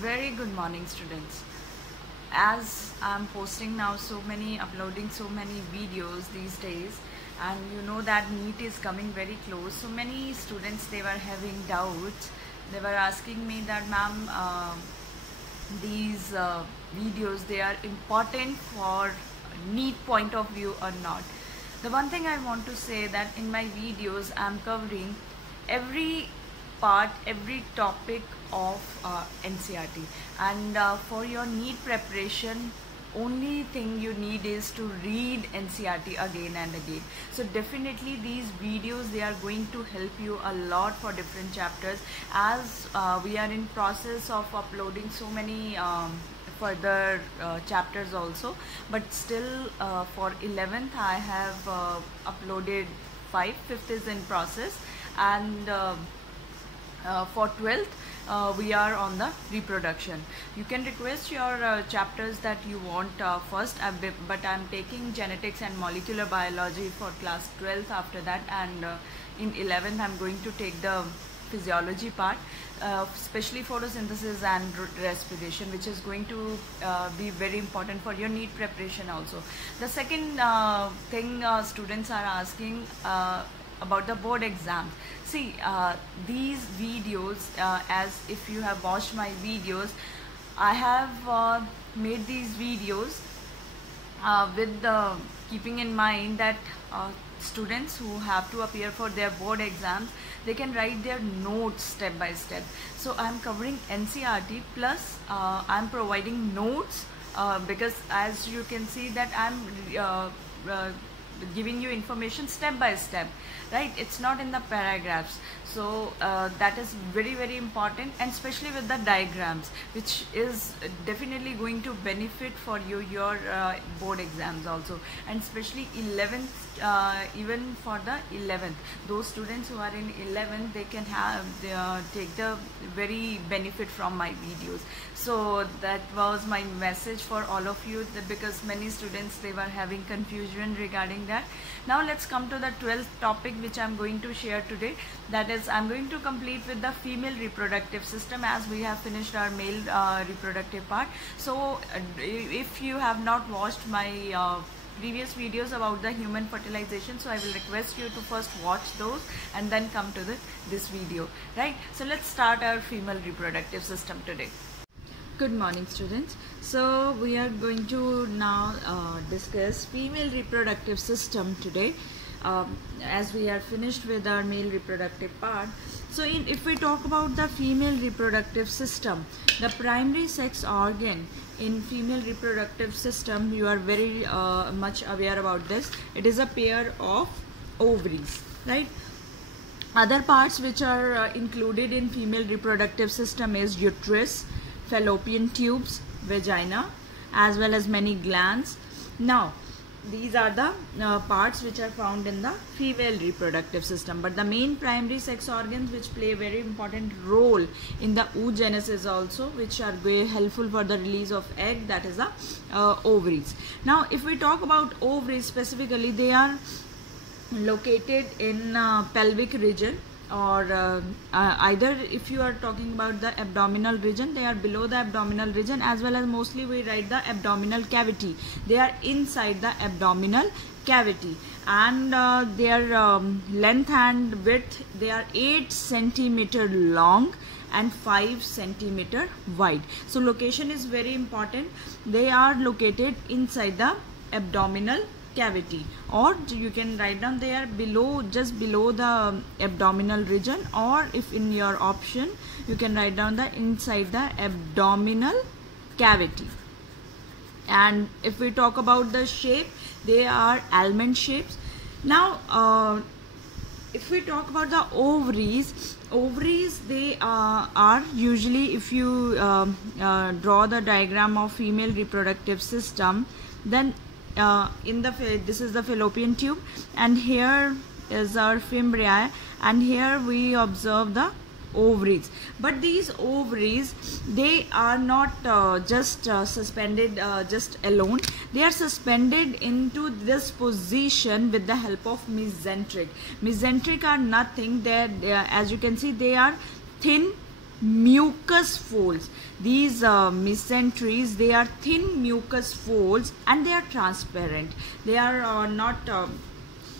very good morning, students. As I'm posting now uploading so many videos these days, and you know that NEET is coming very close, so many students, they were having doubts. They were asking me that, ma'am, these videos, they are important for NEET point of view or not. The one thing I want to say that in my videos I'm covering every part, every topic of NCERT, and for your NEET preparation, only thing you need is to read NCERT again and again. So definitely these videos, they are going to help you a lot for different chapters, as we are in process of uploading so many further chapters also, but still for 11th I have uploaded 5th is in process, and for 12th we are on the reproduction. You can request your chapters that you want first, but I'm taking genetics and molecular biology for class 12th after that, and in 11th I'm going to take the physiology part, especially photosynthesis and respiration, which is going to be very important for your NEET preparation also. The second thing students are asking about the board exams. See, these videos, as if you have watched my videos, I have made these videos with keeping in mind that students who have to appear for their board exams, they can write their notes step by step. So I'm covering NCERT plus I'm providing notes, because as you can see that I'm giving you information step by step, right? It's not in the paragraphs. So that is very, very important, and especially with the diagrams, which is definitely going to benefit for you, your board exams also, and especially 11th, even for the 11th, those students who are in 11th, they can have take the very benefit from my videos. So that was my message for all of you, because many students, they were having confusion regarding that. Now let's come to the 12th topic which I'm going to share today. That is, I'm going to complete with the female reproductive system, as we have finished our male reproductive part. So if you have not watched my previous videos about the human fertilization, so I will request you to first watch those and then come to this video, right? So let's start our female reproductive system today. Good morning, students. So we are going to now discuss female reproductive system today, as we are finished with our male reproductive part. So if we talk about the female reproductive system, the primary sex organ in female reproductive system, you are very much aware about this. It is a pair of ovaries, right? Other parts which are included in female reproductive system is uterus, fallopian tubes, vagina, as well as many glands. Now these are the parts which are found in the female reproductive system, but the main primary sex organs which play a very important role in the oogenesis also, which are very helpful for the release of egg, that is the ovaries. Now if we talk about ovaries specifically, they are located in pelvic region, or either if you are talking about the abdominal region, they are below the abdominal region, as well as mostly we write the abdominal cavity. They are inside the abdominal cavity, and their length and width, they are 8 centimeter long and 5 centimeter wide. So location is very important. They are located inside the abdominal cavity, or you can write down they are below, just below the abdominal region, or if in your option you can write down the inside the abdominal cavity. And if we talk about the shape, they are almond shapes. Now if we talk about the ovaries, they are usually, if you draw the diagram of female reproductive system, then this is the fallopian tube, and here is our fimbriae, and here we observe the ovaries. But these ovaries, they are not just suspended just alone. They are suspended into this position with the help of mesenteric. Mesenteric are nothing, as you can see, they are thin mucus folds. These mesenteries, they are thin mucus folds and they are transparent. They are not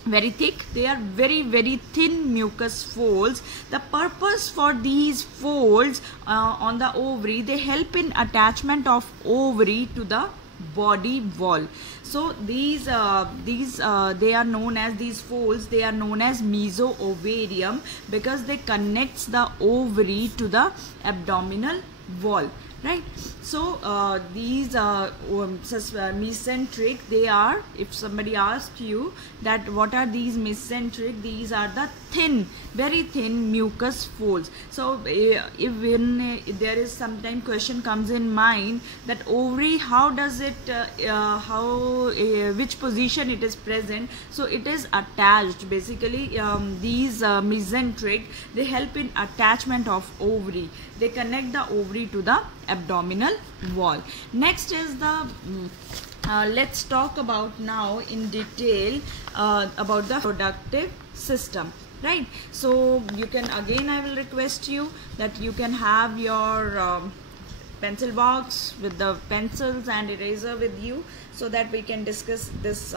very thick, they are very thin mucus folds. The purpose for these folds on the ovary, they help in attachment of ovary to the body wall. So these they are known as, these folds, they are known as mesoovarium because they connects the ovary to the abdominal wall, right? So these mesenteric, they are, if somebody asks you that what are these mesenteric, these are the thin, very thin mucus folds. So if when there is sometime question comes in mind that ovary, how does it which position it is present, so it is attached. Basically these mesenteric, they help in attachment of ovary. They connect the ovary to the abdominal wall. Next is the let's talk about now in detail about the reproductive system, right? So you can, again I will request you that you can have your pencil box with the pencils and eraser with you, so that we can discuss this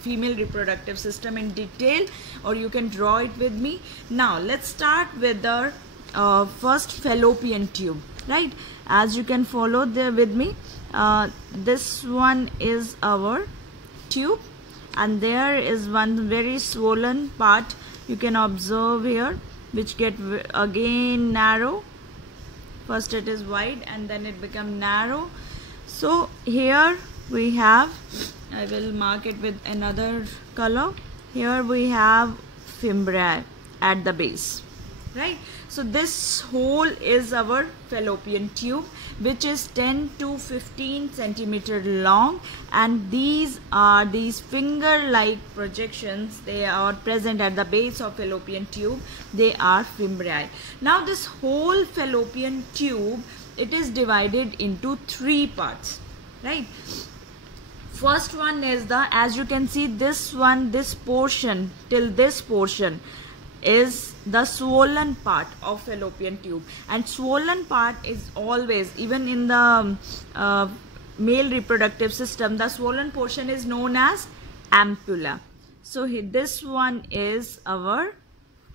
female reproductive system in detail, or you can draw it with me. Now let's start with the first fallopian tube, right? As you can follow there with me, this one is our tube, and there is one very swollen part you can observe here, which get again narrow. First it is wide and then it become narrow. So here we have, I will mark it with another color, here we have fimbriae at the base, right? So this hole is our fallopian tube, which is 10 to 15 centimeter long, and these are these finger like projections, they are present at the base of fallopian tube. They are fimbriae. Now this whole fallopian tube, it is divided into three parts, right? First one is the, as you can see, this one, this portion till this portion is the swollen part of fallopian tube, and swollen part is always, even in the male reproductive system, the swollen portion is known as ampulla. So this one is our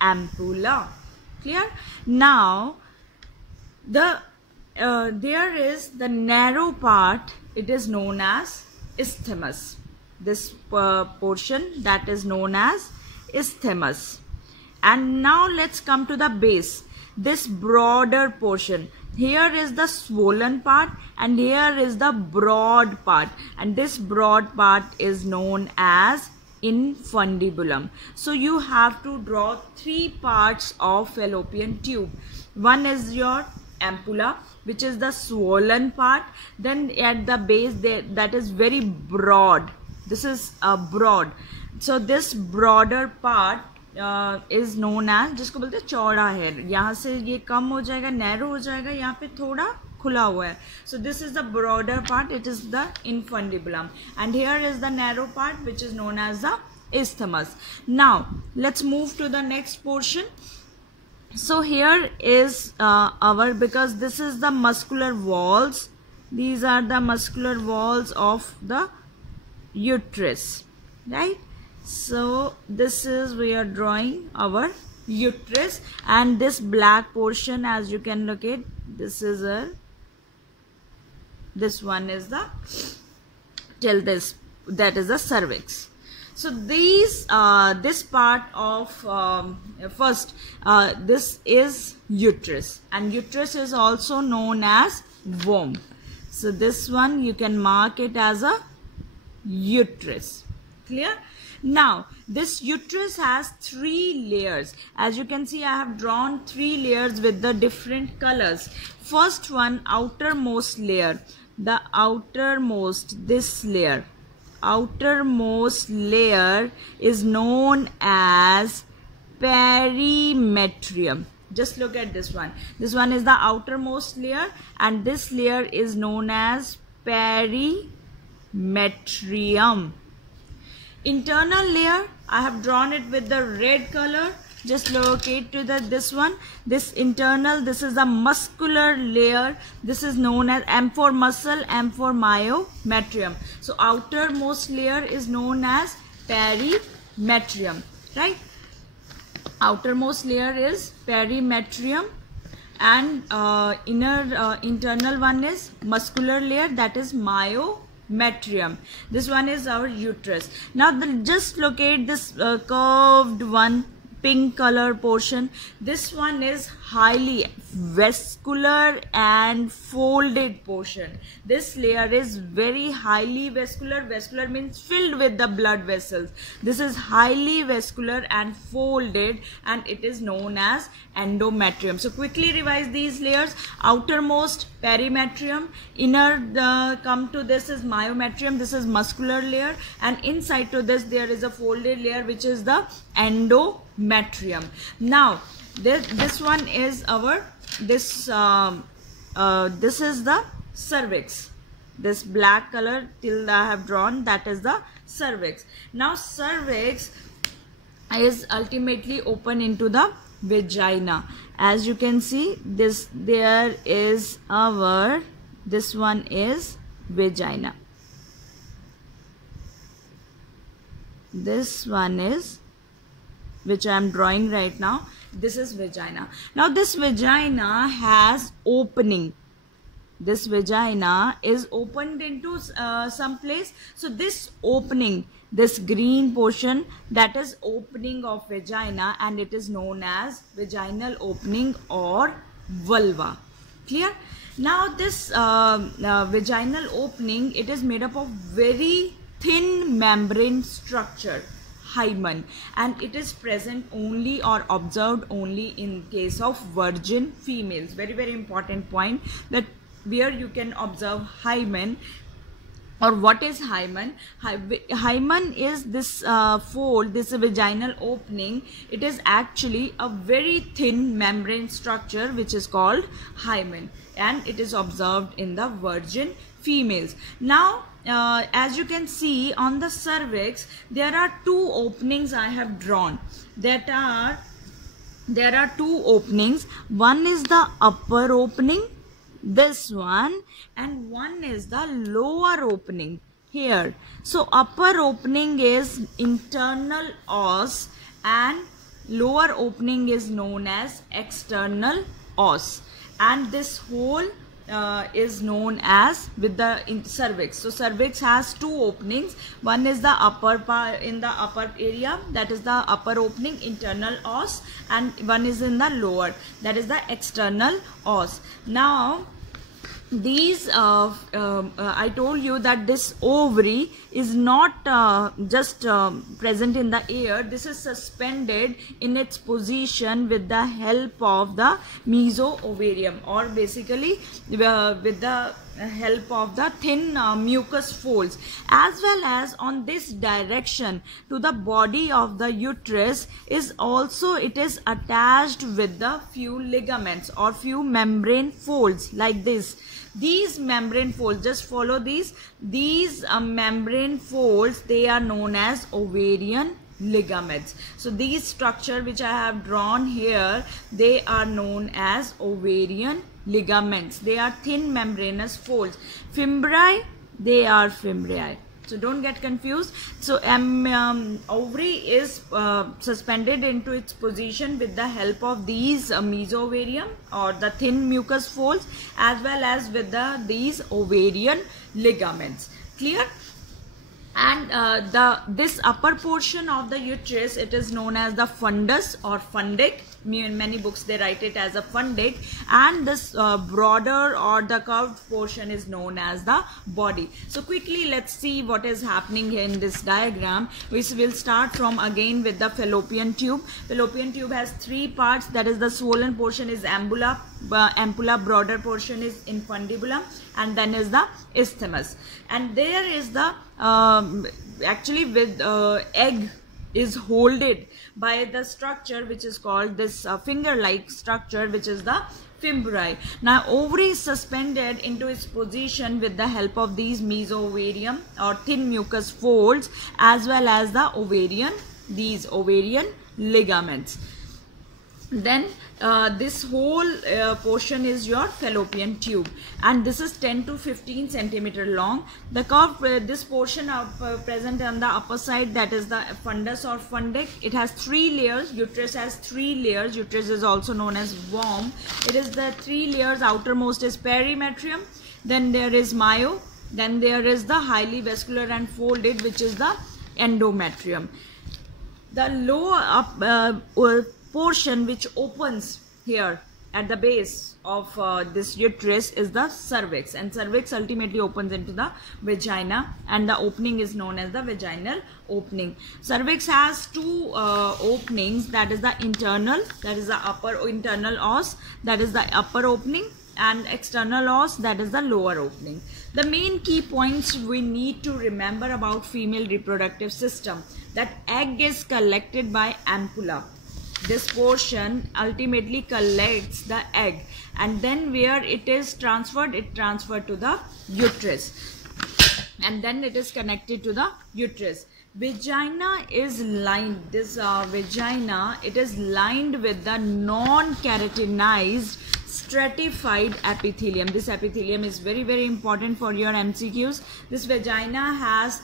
ampulla. Clear? Now the there is the narrow part, it is known as isthmus. This portion, that is known as isthmus. And now let's come to the base, this broader portion. Here is the swollen part and here is the broad part, and this broad part is known as infundibulum. So you have to draw three parts of fallopian tube. One is your ampulla, which is the swollen part. Then at the base, that is very broad. This is broad. So this broader part is known as, जिसको बोलते हैं चौड़ा है, यहाँ से ये कम हो जाएगा, नैरो हो जाएगा, यहाँ पे थोड़ा खुला हुआ है. So this is the broader part, it is the infundibulum, and here is the narrow part, which is known as the isthmus. Now let's move to the next portion. So here is our, because this is the muscular walls, these are the muscular walls of the uterus, right? So this is, we are drawing our uterus, and this black portion, as you can look at, this is a, this one is the, till this, that is the cervix. So these this part of first this is uterus, and uterus is also known as womb. So this one you can mark it as a uterus. Clear? Now this uterus has three layers. As you can see, I have drawn three layers with the different colors. First one, outermost layer, the outermost, this layer, outermost layer is known as perimetrium. Just look at this one. This one is the outermost layer, and this layer is known as perimetrium. Internal layer, I have drawn it with the red color. just locate to this one, this internal, this is the muscular layer. This is known as M for muscle, M for myometrium. So outermost layer is known as perimetrium, right? Outermost layer is perimetrium, and internal one is muscular layer, that is myometrium. This one is our uterus. Now just locate this curved one, pink color portion. This one is highly vascular and folded portion. This layer is very highly vascular. Vascular means filled with the blood vessels. This is highly vascular and folded, and it is known as endometrium. So quickly revise these layers. Outermost perimetrium, inner come to this is myometrium, this is muscular layer, and inside to this there is a folded layer which is the endometrium. Now this one is our this is the cervix. This black color till I have drawn, that is the cervix. Now cervix is ultimately open into the vagina. As you can see, this there is our, this one is vagina. This one is, which I am drawing right now, this is vagina. Now this vagina has opening. This vagina is opened into some place. So this opening, this green portion, that is opening of vagina, and it is known as vaginal opening or vulva. Clear? Now this vaginal opening, it is made up of very thin membrane structure, hymen, and it is present only or observed only in case of virgin females. Very, very important point, that where you can observe hymen. Or what is hymen? Hymen is this fold, this vaginal opening. It is actually a very thin membrane structure which is called hymen, and it is observed in the virgin females. Now as you can see on the cervix, there are two openings I have drawn. There are two openings. One is the upper opening, this one, and one is the lower opening here. So upper opening is internal os, and lower opening is known as external os, and this whole is known as with the cervix. So cervix has two openings. One is the upper part, in the upper area, that is the upper opening, internal os, and one is in the lower, that is the external os. Now these I told you that this ovary is not just present in the air. This is suspended in its position with the help of the mesoovarium, or basically with the help of the thin mucus folds, as well as on this direction to the body of the uterus is also, it is attached with the few ligaments or few membrane folds like this. These membrane folds, just follow these membrane folds, they are known as ovarian ligaments. So these structure which I have drawn here, they are known as ovarian ligaments. They are thin membranous folds. Fimbriae, they are fimbriae. So don't get confused. So ovary is suspended into its position with the help of these mesoovarium or the thin mucus folds, as well as with these ovarian ligaments. Clear? And this upper portion of the uterus, it is known as the fundus or fundic. In many books they write it as a fundic, and this broader or the curved portion is known as the body. So quickly let's see what is happening here in this diagram. We will start from again with the fallopian tube. Fallopian tube has three parts, that is the swollen portion is ampulla, broader portion is infundibulum, and then is the isthmus. And there is the actually with egg is holded by the structure which is called this finger-like structure, which is the fimbriae. Now ovary is suspended into its position with the help of these mesoovarium or thin mucus folds, as well as the ovarian ligaments. Then this whole portion is your fallopian tube, and this is 10 to 15 centimeter long. The curve, this portion of present on the upper side, that is the fundus or fundic. It has 3 layers. Uterus has 3 layers. Uterus is also known as womb. It is the 3 layers. Outermost is perimetrium, then there is myo, then there is the highly vascular and folded, which is the endometrium. The lower portion which opens here at the base of this uterus is the cervix, and cervix ultimately opens into the vagina, and the opening is known as the vaginal opening. Cervix has 2 openings, that is the internal, that is the upper internal os, that is the upper opening, and external os, that is the lower opening. The main key points we need to remember about female reproductive system, that egg is collected by ampulla. This portion ultimately collects the egg, and then where it is transferred, it transferred to the uterus, and then it is connected to the uterus. Vagina is lined, this vagina, it is lined with the non-keratinized stratified epithelium. This epithelium is very, very important for your MCQs. This vagina has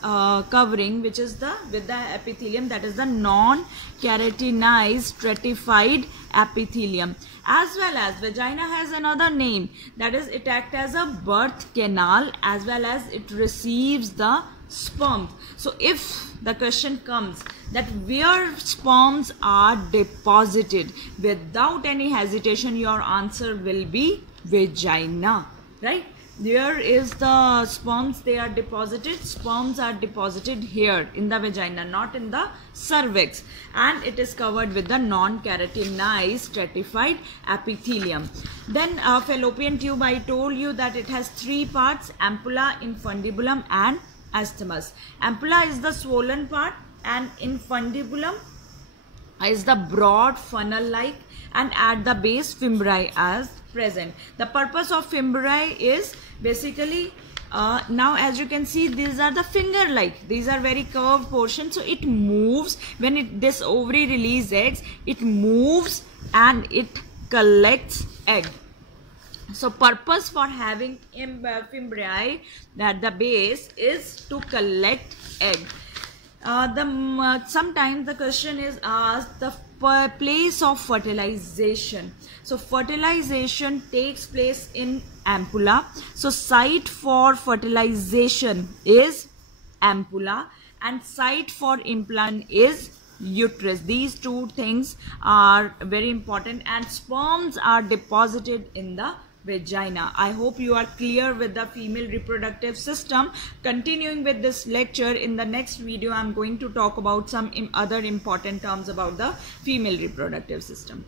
covering which is with the epithelium, that is the non-keratinized stratified epithelium. As well as vagina has another name, that is it acts as a birth canal, as well as it receives the sperm. So if the question comes that where sperms are deposited, without any hesitation your answer will be vagina, right? There is the sperms, they are deposited, sperms are deposited here in the vagina, not in the cervix, and it is covered with the non-keratinized stratified epithelium. Then fallopian tube, I told you that it has 3 parts, ampulla, infundibulum and isthmus. Ampulla is the swollen part, and infundibulum is the broad funnel-like, and at the base fimbriae as present. The purpose of fimbriae is basically, now as you can see, these are the finger-like, these are very curved portions, so it moves when this ovary release eggs, it moves and it collects egg. So purpose for having fimbriae at the base is to collect egg. Sometimes the question is asked, the place of fertilization. So fertilization takes place in ampulla. So site for fertilization is ampulla, and site for implant is uterus. These 2 things are very important, and sperms are deposited in the vagina. I hope you are clear with the female reproductive system. Continuing with this lecture, in the next video I am going to talk about some other important terms about the female reproductive system.